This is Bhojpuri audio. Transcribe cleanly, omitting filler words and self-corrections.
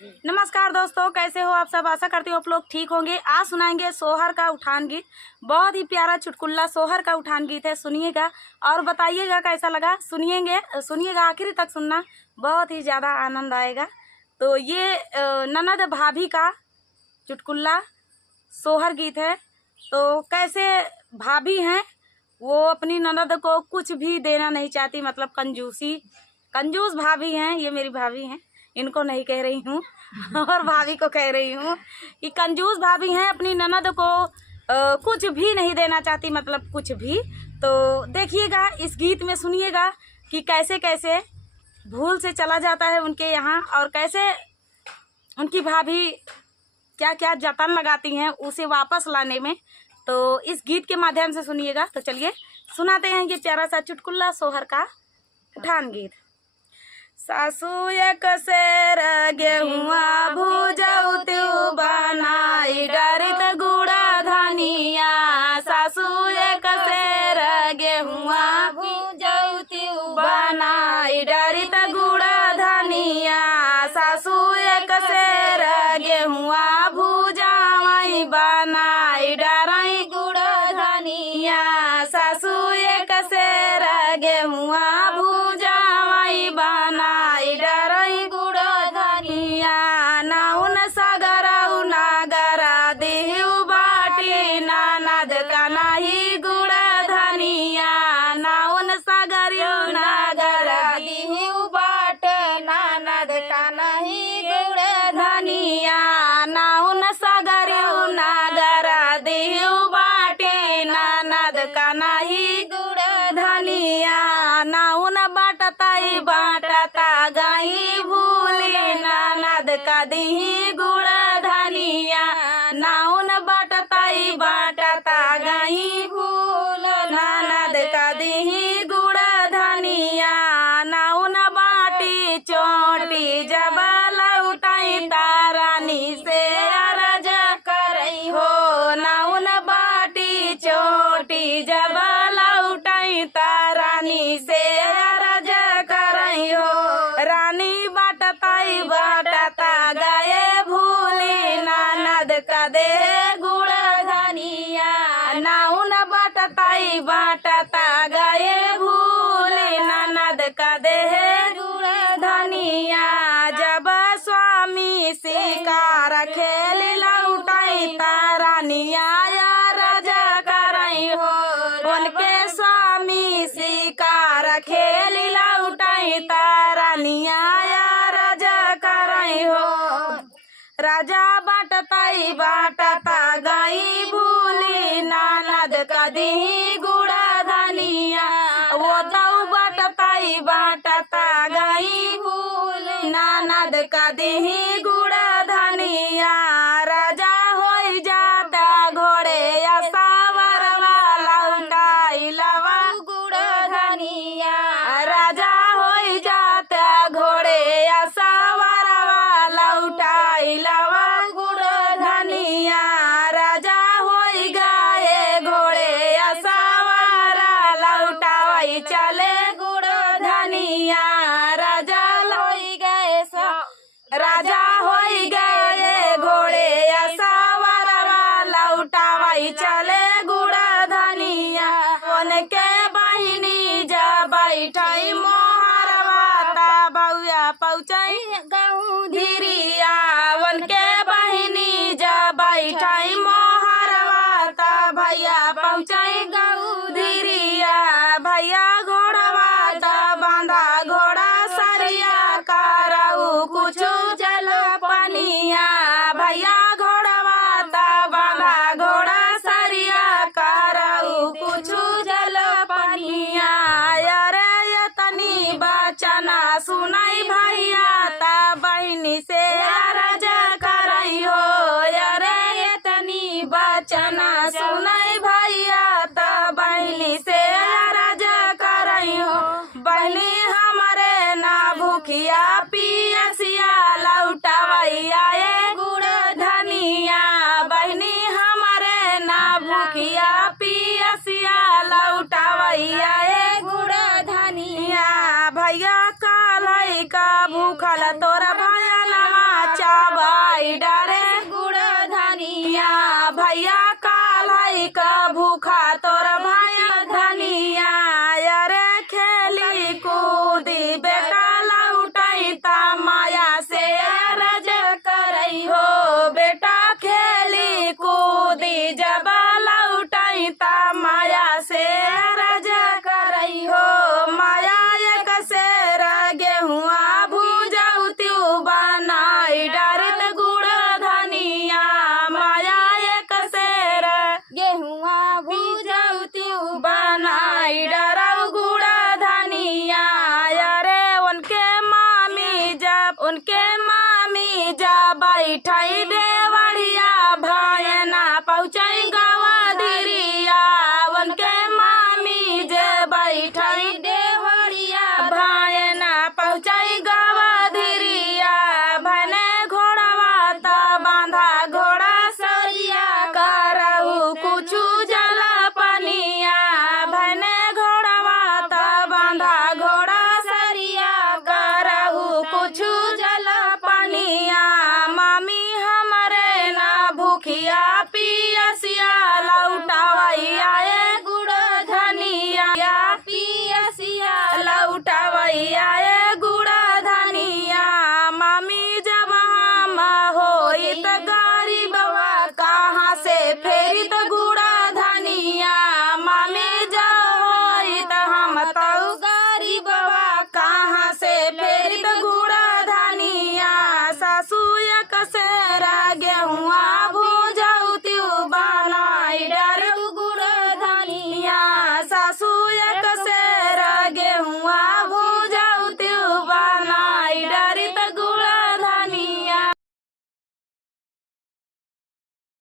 नमस्कार दोस्तों, कैसे हो आप सब। आशा करती हूँ आप लोग ठीक होंगे। आज सुनाएंगे सोहर का उठान गीत। बहुत ही प्यारा चुटकुला सोहर का उठान गीत है, सुनिएगा और बताइएगा कैसा लगा। सुनिएगा आखिर तक सुनना, बहुत ही ज़्यादा आनंद आएगा। तो ये ननद भाभी का चुटकुला सोहर गीत है। तो कैसे भाभी हैं, वो अपनी ननद को कुछ भी देना नहीं चाहती, मतलब कंजूस भाभी हैं। ये मेरी भाभी हैं, इनको नहीं कह रही हूँ और भाभी को कह रही हूँ कि कंजूस भाभी हैं, अपनी ननद को कुछ भी नहीं देना चाहती, मतलब कुछ भी। तो देखिएगा इस गीत में, सुनिएगा कि कैसे कैसे भूल से चला जाता है उनके यहाँ और कैसे उनकी भाभी क्या क्या जतन लगाती हैं उसे वापस लाने में। तो इस गीत के माध्यम से सुनिएगा। तो चलिए सुनाते हैं ये प्यारा सा चुटकुला सोहर का उठान गीत। सासू एक सेर गेहुआ भूजौतु बनाई डरित गुड़ा धनिया। सासू एक सेर गेहुआ भूजौतु बनाई डरित गुड़ा धनिया। सासू एक सेर गेहुआ भूजावई बनाई डरई गुड़ा धनिया। सासू एक सेर गेहुआ भूजावई बनाई डरई गुड़ा धनिया। नाउन सागरऊ नागरा देहु बाटी ननद का नाही गुड़ा धनिया। नाउन सागरऊ नागरा देहु बाट ननद का नहीं गुड़ा धनिया। नाउन सागरऊ नागरा देहु बाटी ननद का नहीं गुड़ा धनिया। नाउन बाटताई बाटता गई भूली ननद का दही गुड़ा धनिया। नाउन बाटताई बाटता गई भूल ननद का दही गुड़ा धनिया। नाउन बाटी चोटी जब लौटाई तारानी से अरज करई हो। नाउन बाटी चोटी जब लौटाई तारानी से अरज करई हो। रानी बाटताई बाटता गए भूली ननद का दे गुड़ा धनिया। नाउन बाटताई बाटता गए भूली ननद का दे गुड़ा धनिया। जब स्वामी शिकार खेल लौटाई तारानिया राजा करई हो। उनके स्वामी शिकार खेल लौटाई तारानिया राजा करई हो। राजा बाटताई बाटता गई भूली ननद का दही गुड़ा धनिया। वो दऊ बाटताई बाटता गई भूली ननद का दही गुड़ा धनिया। राजा हो जाता घोड़े या सावर वाला लौटाई लवा गुड़ा धनिया। राजा हो जाता घोड़े या सावर वाला लौटाई लवा गुड़ा धनिया। राजा हो गए घोड़े या सावर लौटाई चले गुड़ा धनिया। राजा हो गए घोड़े या सावर लौटाई चले गुड़ा धनिया। उनके बहिनी जा बैठाई मोहरवाता बउआ पहुँचाई गहूँ धीरिया। उनके बहिनी जा बैठाई मोहरवाता भैया पहुँचाई गहूँ धीरिया। भैया घोड़वाता बांधा घोड़ा सरिया करऊ कुछो जल पनिया। भैया घोड़वाता बांधा घोड़ा सरिया करऊ कुछो जल पनिया। अरे यतनी बचना सुनाई भैया ता बहिनी से बनाई डारे गुड़ धनिया भैया काल है का भूखा तोर भाई धनिया अरे खेली कूदी बेटा लौटाई ता माया से रज करई हो बेटा खेली कूदी जब लौटाई ता माया से रज करई हो माया एक शेर गेहुआ भूजौती बनाई डारत गुड़ धनिया माया एक शेर गेहुआ भूजौती बनाई डरौ गुड़ धनिया अरे उनके मामी जब बैठाई देवड़िया भयना पहुँचाई गवा धीरिया उनके मामी जे बैठाई देवड़िया भयना पहुँचाई गवा धीरिया भने घोड़वा त बांधा घोड़ा सरिया करहु कुछु जल पनिया भने घोड़वा त बांधा घोड़ा सरिया करहु कुछु जल पनिया मामी हमरे ना भूखिया पियसिया लौटावई आए गुड़ धनिया पियसिया लौटावई आए गुड़ धनिया मामी जब हम होइत गरीबवा कहाँ से फेरित गुड़ धनिया मामी जब होइत हम तौ गरीबवा कहाँ से फेरित गुड़ धनिया सासू एक से